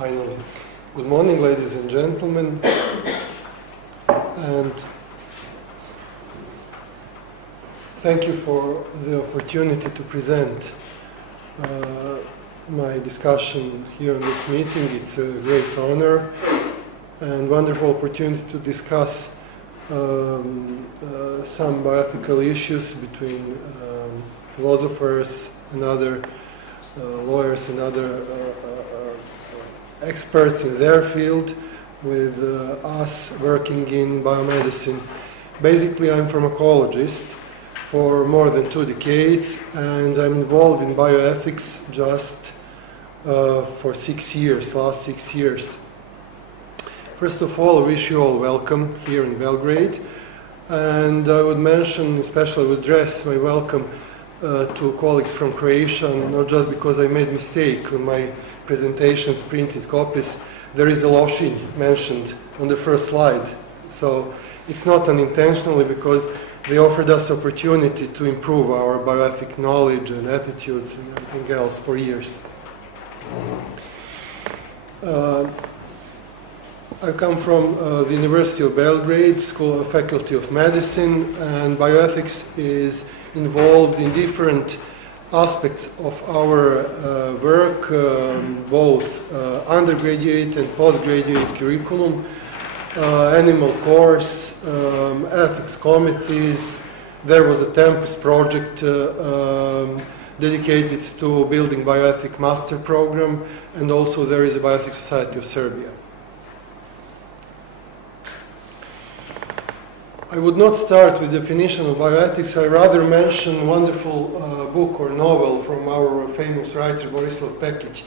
Finally. Good morning, ladies and gentlemen. And thank you for the opportunity to present my discussion here in this meeting. It's a great honor and wonderful opportunity to discuss some bioethical issues between philosophers and other lawyers and other experts in their field with us working in biomedicine. Basically, I'm a pharmacologist for more than 2 decades, and I'm involved in bioethics just for 6 years, last 6 years. First of all, I wish you all welcome here in Belgrade, and I would mention, especially would address my welcome to colleagues from Croatia, not just because I made mistake on my presentations, printed copies. There is a Lošinj mentioned on the first slide, so it's not unintentionally because they offered us opportunity to improve our bioethic knowledge and attitudes and everything else for years. I come from the University of Belgrade, School of Faculty of Medicine, and bioethics is involved in different aspects of our work, both undergraduate and postgraduate curriculum, animal course, ethics committees. There was a Tempus project dedicated to building bioethic master program, and also there is a Bioethics Society of Serbia. I would not start with definition of bioethics. I rather mention a wonderful book or novel from our famous writer Borislav Pekic.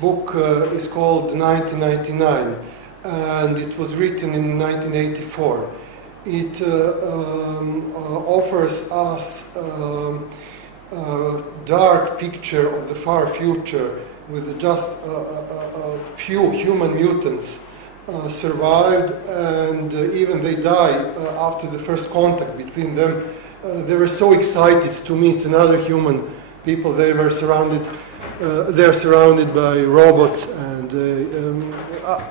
Book is called 1999, and it was written in 1984. It offers us a dark picture of the far future with just a few human mutants survived, and even they die after the first contact between them. They were so excited to meet another human people. They were surrounded. They're surrounded by robots, and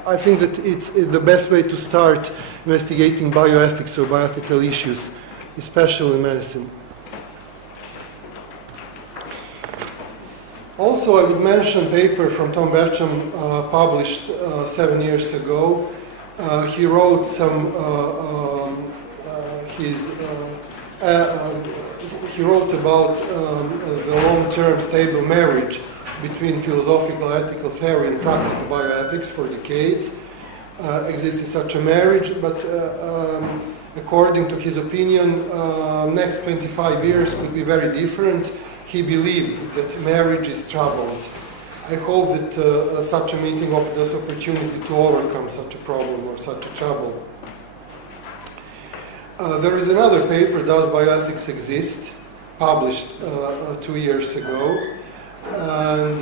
I think that it's the best way to start investigating bioethics or bioethical issues, especially in medicine. Also, I would mention a paper from Tom Bertram published 7 years ago. He wrote he wrote about the long-term stable marriage between philosophical, ethical theory and practical bioethics for decades. Existed such a marriage, but according to his opinion, next 25 years could be very different. He believed that marriage is troubled. I hope that such a meeting offers us opportunity to overcome such a problem or such a trouble. There is another paper, Does Bioethics Exist?, published 2 years ago. And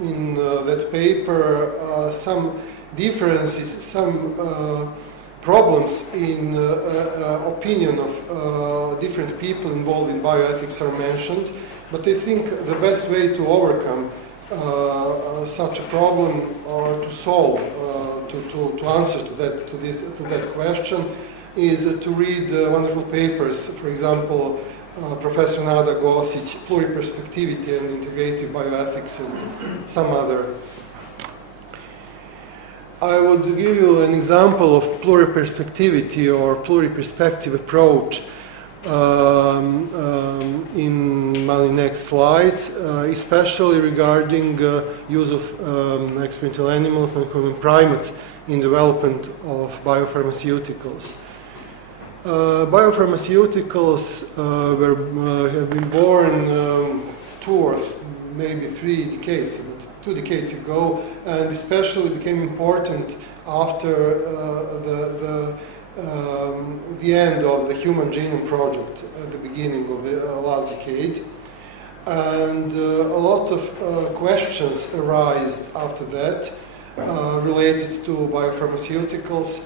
in that paper, some differences, some problems in opinion of different people involved in bioethics are mentioned, but I think the best way to overcome such a problem or to solve, to answer to that question is to read wonderful papers. For example, Professor Nada Gosic, Pluriperspectivity and Integrative Bioethics, and some other. I would give you an example of pluriperspectivity or pluriperspective approach in my next slides, especially regarding use of experimental animals, non-human primates in development of biopharmaceuticals. Biopharmaceuticals have been born 2 or maybe 3 decades, but 2 decades ago, and especially became important after the end of the Human Genome Project at the beginning of the last decade. And a lot of questions arise after that related to biopharmaceuticals.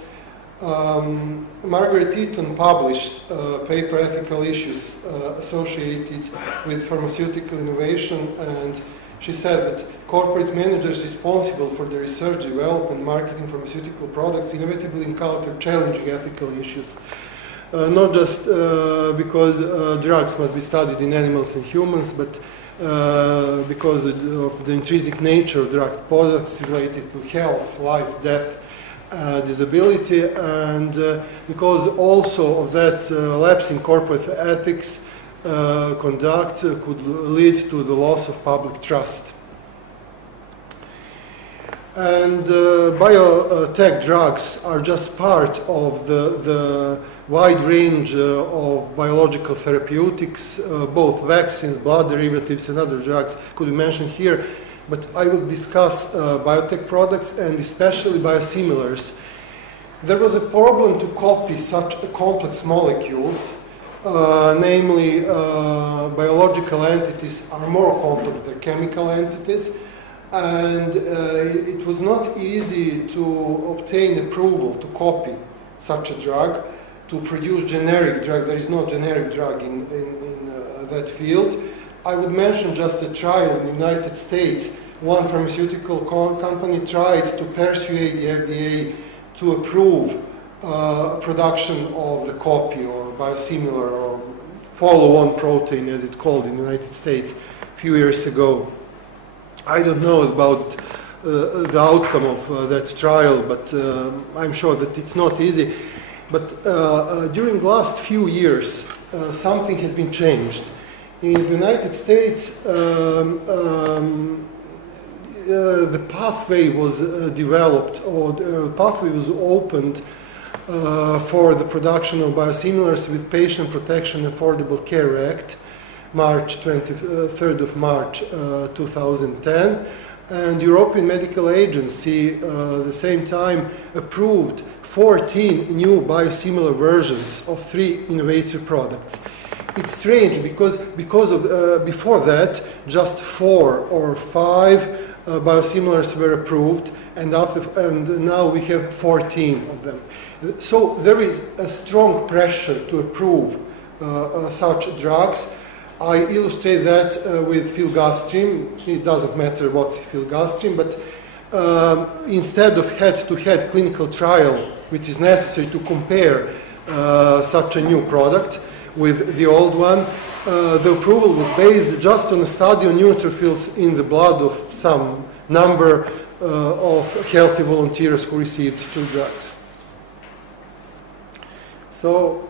Margaret Eaton published a paper, Ethical Issues Associated with Pharmaceutical Innovation, and She said that corporate managers responsible for the research, development, marketing pharmaceutical products inevitably encounter challenging ethical issues. Not just because drugs must be studied in animals and humans, but because of the intrinsic nature of drug products related to health, life, death, disability, and because also of that lapse in corporate ethics conduct could lead to the loss of public trust. And biotech drugs are just part of the wide range of biological therapeutics, both vaccines, blood derivatives, and other drugs could be mentioned here. But I will discuss biotech products and especially biosimilars. There was a problem to copy such complex molecules, namely biological entities are more complex than chemical entities, and it was not easy to obtain approval to copy such a drug, to produce generic drug. There is no generic drug in that field. I would mention just a trial in the United States. One pharmaceutical company tried to persuade the FDA to approve production of the copy or biosimilar or follow-on protein, as it's called in the United States, a few years ago. I don't know about the outcome of that trial, but I'm sure that it's not easy. But during the last few years, something has been changed. In the United States, the pathway was developed, or the pathway was opened for the production of biosimilars with Patient Protection Affordable Care Act, March 23rd of March 2010, and European Medical Agency at the same time approved 14 new biosimilar versions of 3 innovative products. It's strange because of before that just 4 or 5 biosimilars were approved, and now we have 14 of them. So there is a strong pressure to approve such drugs. I illustrate that with filgrastim. It doesn't matter what's filgrastim, but instead of head-to-head clinical trial, which is necessary to compare such a new product with the old one, the approval was based just on a study on neutrophils in the blood of some number of healthy volunteers who received 2 drugs. So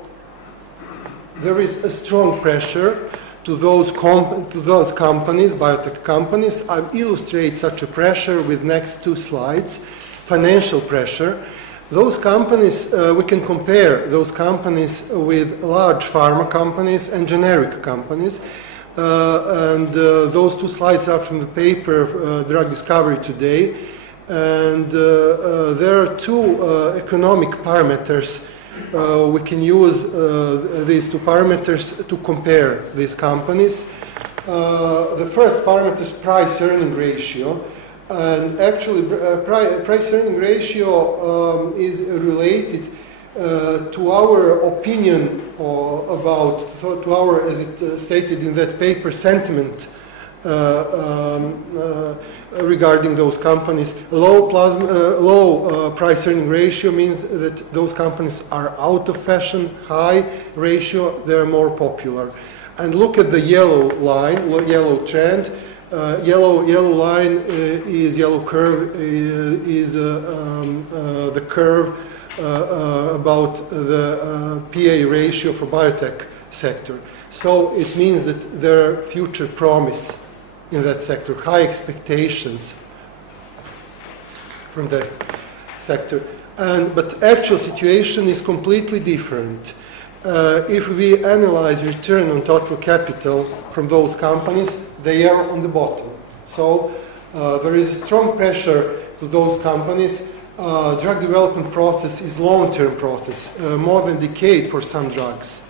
there is a strong pressure to those companies, biotech companies. I illustrate such a pressure with next 2 slides. Financial pressure. Those companies, we can compare those companies with large pharma companies and generic companies. Those 2 slides are from the paper Drug Discovery Today. And there are 2 economic parameters. We can use these 2 parameters to compare these companies. The first parameter is price-earning ratio. And actually, price-earning ratio is related to our opinion to our, as it stated in that paper, sentiment regarding those companies. Low price-earning ratio means that those companies are out of fashion. High ratio, they're more popular. And look at the yellow line, yellow trend. Yellow line is yellow curve is the curve about the PA ratio for biotech sector. So it means that there are future promise in that sector, high expectations from that sector. But actual situation is completely different. If we analyze return on total capital from those companies, they are on the bottom. So there is a strong pressure to those companies. Drug development process is long-term process, more than a decade for some drugs.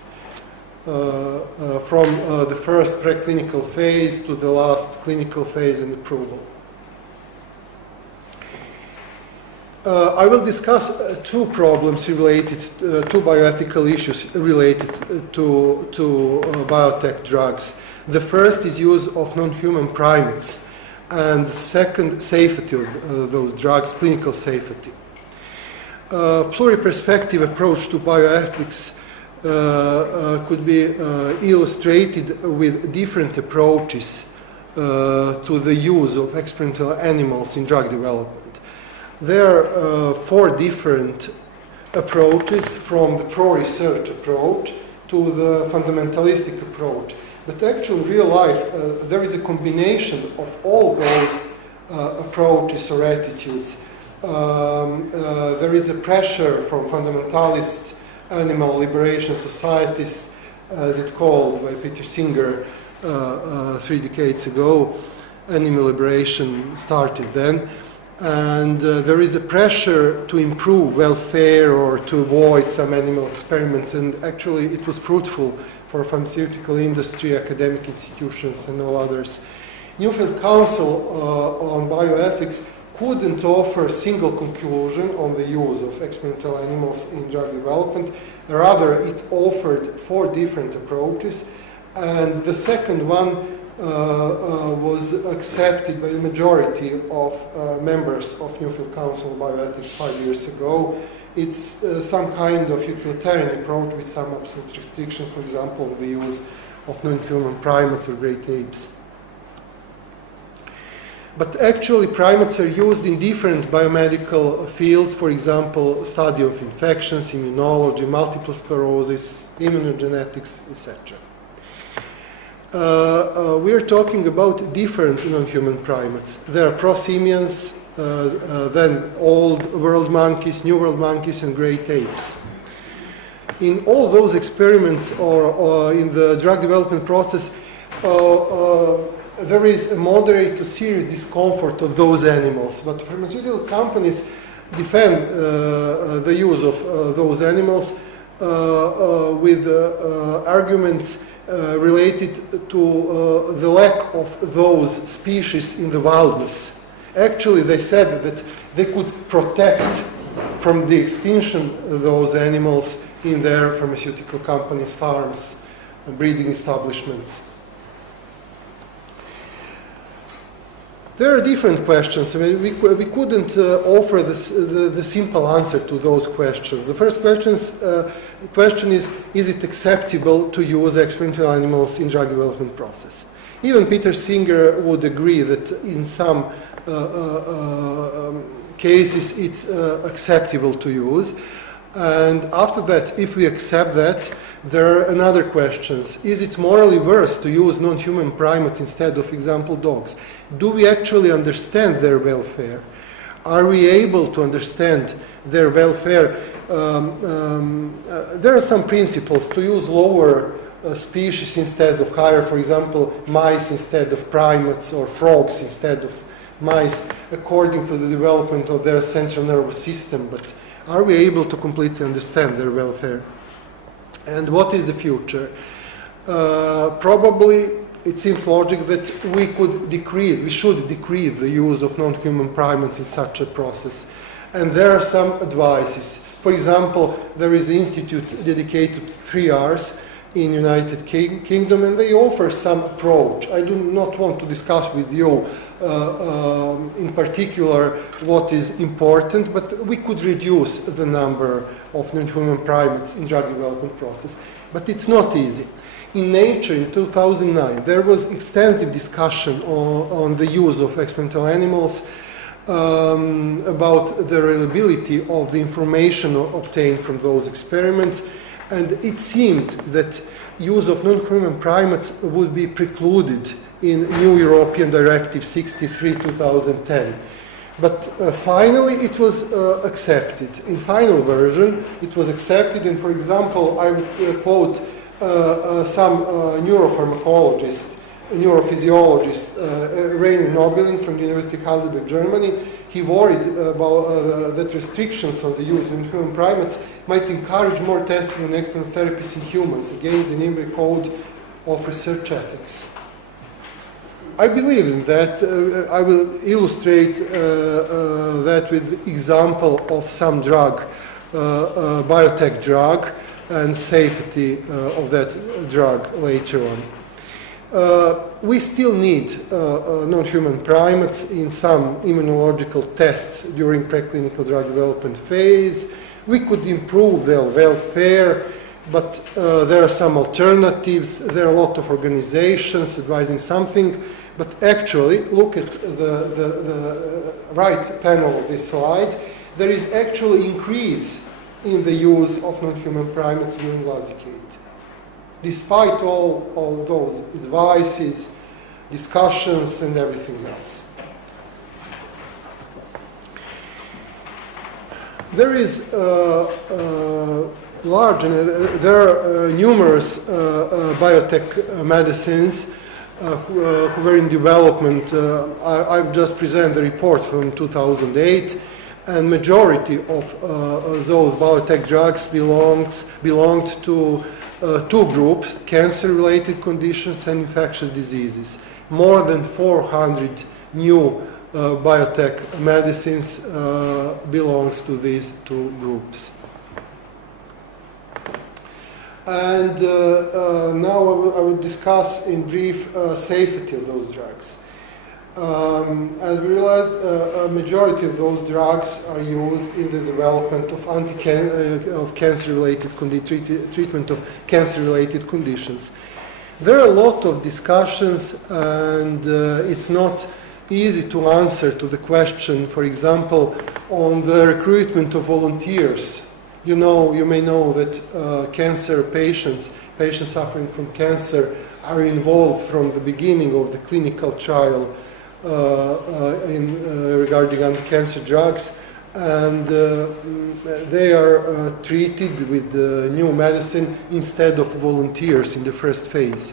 From the first preclinical phase to the last clinical phase and approval. I will discuss 2 problems related, 2 bioethical issues related to biotech drugs. The first is use of non-human primates. and second, safety of those drugs, clinical safety. Pluriperspective approach to bioethics could be illustrated with different approaches to the use of experimental animals in drug development. There are 4 different approaches, from the pro-research approach to the fundamentalistic approach. But actually, in real life, there is a combination of all those approaches or attitudes. There is a pressure from fundamentalist animal liberation societies, as it's called by Peter Singer 3 decades ago. Animal liberation started then. And there is a pressure to improve welfare or to avoid some animal experiments, and actually it was fruitful for pharmaceutical industry, academic institutions, and all others. Newfield Council on Bioethics couldn't offer a single conclusion on the use of experimental animals in drug development. Rather, it offered 4 different approaches, and the second one was accepted by the majority of members of Newfield Council on Bioethics 5 years ago. It's some kind of utilitarian approach with some absolute restrictions, for example, the use of non-human primates or great apes. But actually, primates are used in different biomedical fields, for example, study of infections, immunology, multiple sclerosis, immunogenetics, etc. We are talking about different non-human primates. There are prosimians, then old world monkeys, new world monkeys, and great apes. In all those experiments or in the drug development process, there is a moderate to serious discomfort of those animals, but pharmaceutical companies defend the use of those animals with arguments related to the lack of those species in the wilderness. Actually, they said that they could protect from the extinction those animals in their pharmaceutical companies, farms, breeding establishments. There are different questions. I mean, we couldn't offer the simple answer to those questions. The first question is it acceptable to use experimental animals in drug development process? Even Peter Singer would agree that in some cases it's acceptable to use. And after that, if we accept that, there are another questions. Is it morally worse to use non-human primates instead of, for example, dogs? Do we actually understand their welfare? Are we able to understand their welfare? There are some principles to use lower species instead of higher, for example, mice instead of primates or frogs instead of mice, according to the development of their central nervous system. But are we able to completely understand their welfare? And what is the future? Probably it seems logical that we should decrease the use of non-human primates in such a process. And there are some advices. For example, there is an institute dedicated to 3 Rs in United Kingdom, and they offer some approach. I do not want to discuss with you in particular what is important, but we could reduce the number of non-human primates in drug development process. But it's not easy. In Nature in 2009, there was extensive discussion on the use of experimental animals, about the reliability of the information obtained from those experiments, and it seemed that use of non-human primates would be precluded in New European Directive 63/2010. But finally it was accepted. In final version it was accepted, and for example I would quote some neuropharmacologist, neurophysiologist, Rainer Nobelin from the University of Heidelberg, Germany. He worried about that restrictions on the use of non-human primates might encourage more testing on experimental therapies in humans, again the Nuremberg Code of Research Ethics. I believe in that. I will illustrate that with example of some drug, biotech drug, and safety of that drug later on. We still need non-human primates in some immunological tests during preclinical drug development phase. We could improve their welfare, but there are some alternatives. There are a lot of organizations advising something, but actually, look at the right panel of this slide. There is actually increase in the use of non-human primates during last decade. Despite all those advices, discussions, and everything else. There is large, there are numerous biotech medicines who were in development. I've just presented the report from 2008, and majority of those biotech drugs belonged to two groups: cancer-related conditions and infectious diseases. More than 400 new biotech medicines belongs to these two groups. And now I will discuss in brief safety of those drugs. As we realized, a majority of those drugs are used in the development of cancer-related treatment of cancer-related conditions. There are a lot of discussions, and it's not easy to answer to the question, for example, on the recruitment of volunteers. You may know that cancer patients suffering from cancer, are involved from the beginning of the clinical trial regarding anti-cancer drugs, and they are treated with new medicine instead of volunteers in the first phase.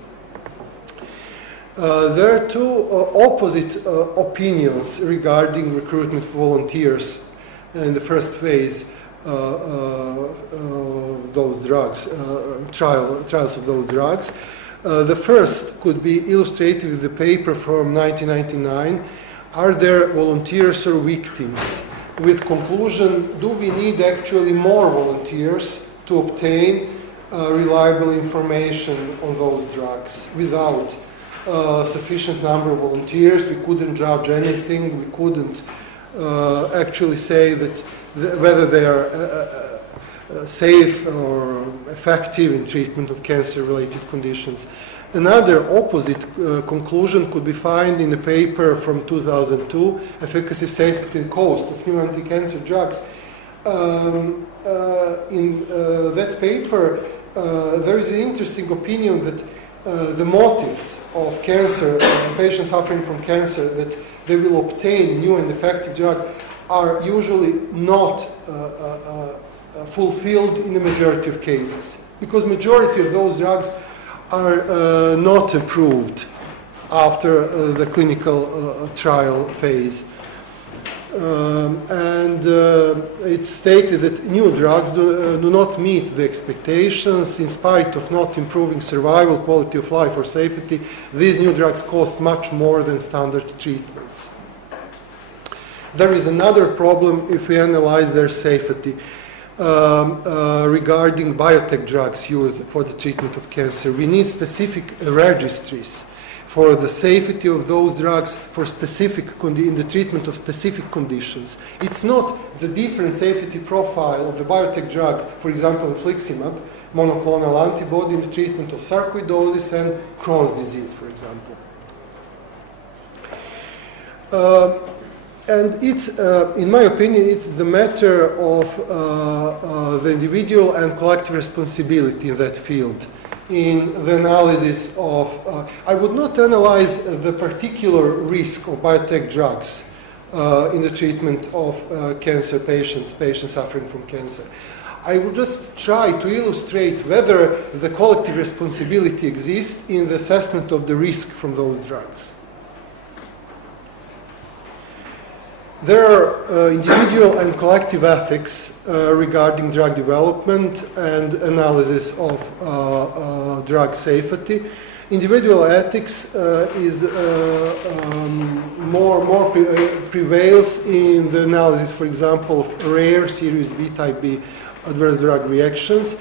There are two opposite opinions regarding recruitment of volunteers in the first phase. Those drugs, trials of those drugs. The first could be illustrated with the paper from 1999, Are there volunteers or victims? With conclusion, do we need actually more volunteers to obtain reliable information on those drugs? Without sufficient number of volunteers, we couldn't judge anything, we couldn't actually say that whether they are safe or effective in treatment of cancer-related conditions. Another opposite conclusion could be found in a paper from 2002, Efficacy, Safety and Cost of New Anti-Cancer Drugs. In that paper, there is an interesting opinion that the motives of cancer, patients suffering from cancer, that they will obtain a new and effective drug are usually not fulfilled in the majority of cases, because majority of those drugs are not approved after the clinical trial phase. It's stated that new drugs do not meet the expectations in spite of not improving survival, quality of life, or safety. These new drugs cost much more than standard treatments. There is another problem if we analyze their safety. Regarding biotech drugs used for the treatment of cancer, we need specific registries for the safety of those drugs for specific in the treatment of specific conditions. It's not the different safety profile of the biotech drug, for example, infliximab, monoclonal antibody in the treatment of sarcoidosis and Crohn's disease, for example. And it's, in my opinion, it's the matter of the individual and collective responsibility in that field. In the analysis of, I would not analyze the particular risk of biotech drugs in the treatment of cancer patients suffering from cancer. I would just try to illustrate whether the collective responsibility exists in the assessment of the risk from those drugs. There are individual and collective ethics regarding drug development and analysis of drug safety. Individual ethics prevails in the analysis, for example, of rare series B type B adverse drug reactions.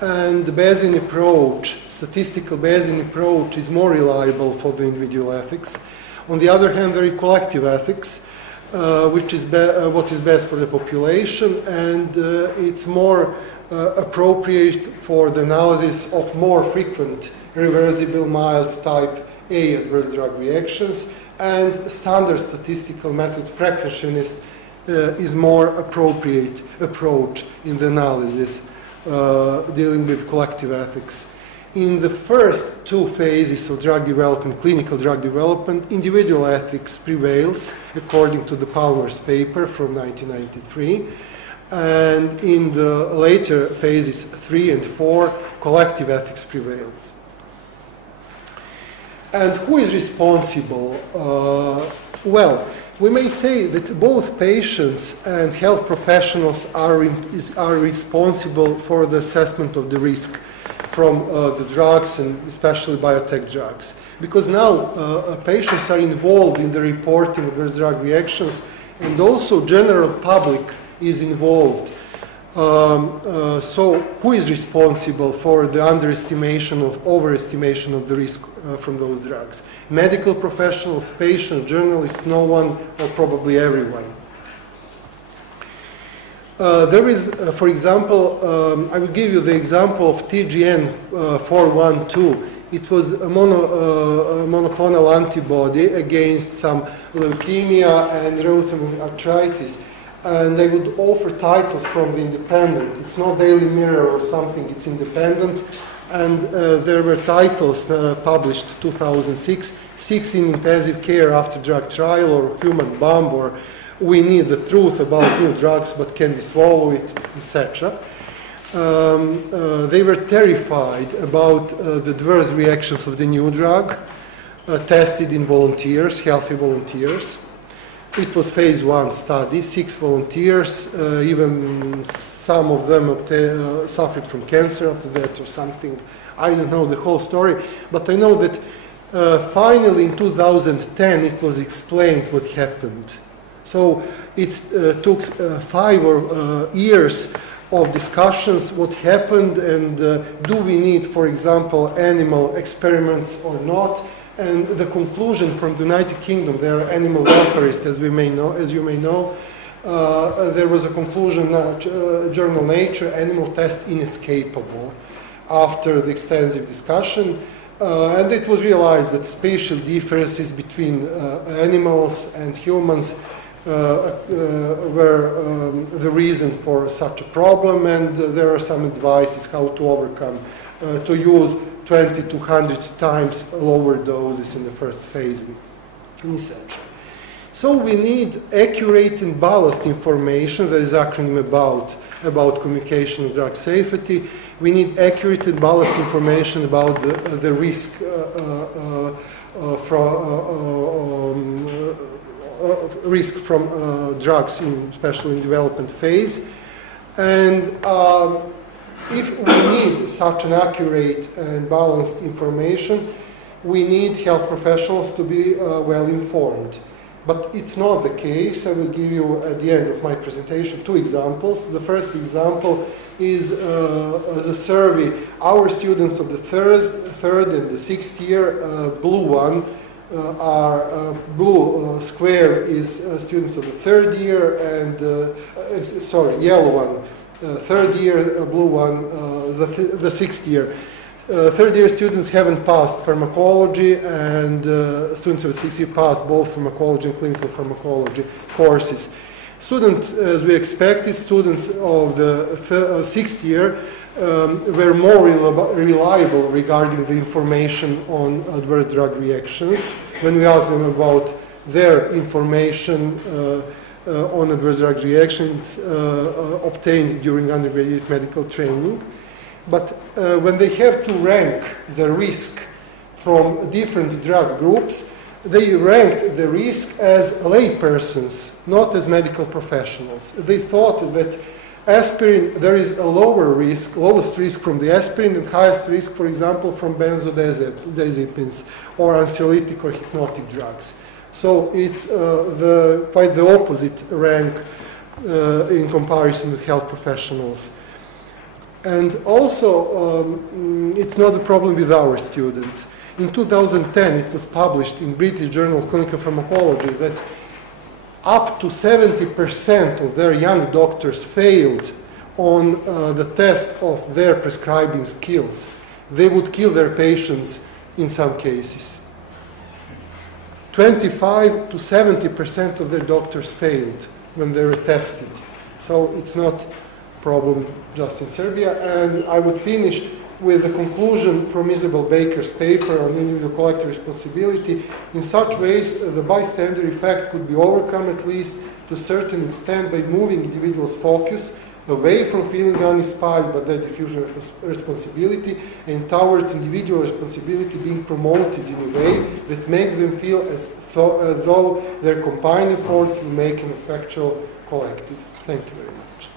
and the Bayesian approach, statistical Bayesian approach, is more reliable for the individual ethics. On the other hand, there is collective ethics, which is what is best for the population, and it's more appropriate for the analysis of more frequent reversible mild type A adverse drug reactions, and standard statistical method fractionist is more appropriate approach in the analysis dealing with collective ethics. In the first two phases of drug development, clinical drug development, individual ethics prevails according to the Palmer's paper from 1993. And in the later phases 3 and 4, collective ethics prevails. And who is responsible? Well, we may say that both patients and health professionals are responsible for the assessment of the risk from the drugs, and especially biotech drugs. Because now patients are involved in the reporting of those drug reactions, and also general public is involved. So who is responsible for the underestimation or overestimation of the risk from those drugs? Medical professionals, patients, journalists, no one, or probably everyone. There is, for example, I will give you the example of TGN 412. It was a monoclonal antibody against some leukemia and rheumatoid arthritis. And they would offer titles from the Independent. It's not Daily Mirror or something, it's independent. And there were titles published 2006, 6 in intensive care after drug trial, or human bomb, or we need the truth about new drugs, but can we swallow it, etc. They were terrified about the adverse reactions of the new drug, tested in volunteers, healthy volunteers. It was phase 1 study, 6 volunteers, even some of them suffered from cancer after that or something. I don't know the whole story, but I know that finally in 2010 it was explained what happened. So it took 5 years of discussions what happened, and do we need, for example, animal experiments or not. And the conclusion from the United Kingdom, they are animal welfareists, as you may know, there was a conclusion, journal Nature, animal test inescapable after the extensive discussion. And it was realized that spatial differences between animals and humans were the reason for such a problem, and there are some advices how to overcome, to use 20 to 100 times lower doses in the first phase in essential. So we need accurate and balanced information. There is acronym about communication of drug safety. We need accurate and balanced information about the risk from drugs, especially in development phase. And if we need such an accurate and balanced information, we need health professionals to be well informed. But it's not the case. I will give you at the end of my presentation 2 examples. The first example is the survey. Our students of the third and the 6th year, blue one, blue square is students of the 3rd year, and yellow one. 3rd year, blue one, the 6th year. 3rd year students haven't passed pharmacology, and students of the 6th year passed both pharmacology and clinical pharmacology courses. Students, as we expected, students of the 6th year were more reliable regarding the information on adverse drug reactions. When we asked them about their information on adverse drug reactions obtained during undergraduate medical training. But when they have to rank the risk from different drug groups, they ranked the risk as laypersons, not as medical professionals. They thought that aspirin, there is a lower risk, lowest risk from the aspirin, and highest risk, for example, from benzodiazepines or anxiolytic or hypnotic drugs. So it's quite the opposite rank in comparison with health professionals. And also, it's not a problem with our students. In 2010, it was published in British Journal of Clinical Pharmacology that up to 70% of their young doctors failed on the test of their prescribing skills. They would kill their patients in some cases. 25 to 70% of their doctors failed when they were tested. So it's not a problem just in Serbia. And I would finish with a conclusion from Isabel Baker's paper on individual collective responsibility. In such ways, the bystander effect could be overcome at least to a certain extent by moving individuals' focus away from feeling uninspired by their diffusion of responsibility and towards individual responsibility being promoted in a way that makes them feel as though their combined efforts will make an effectual collective. Thank you very much.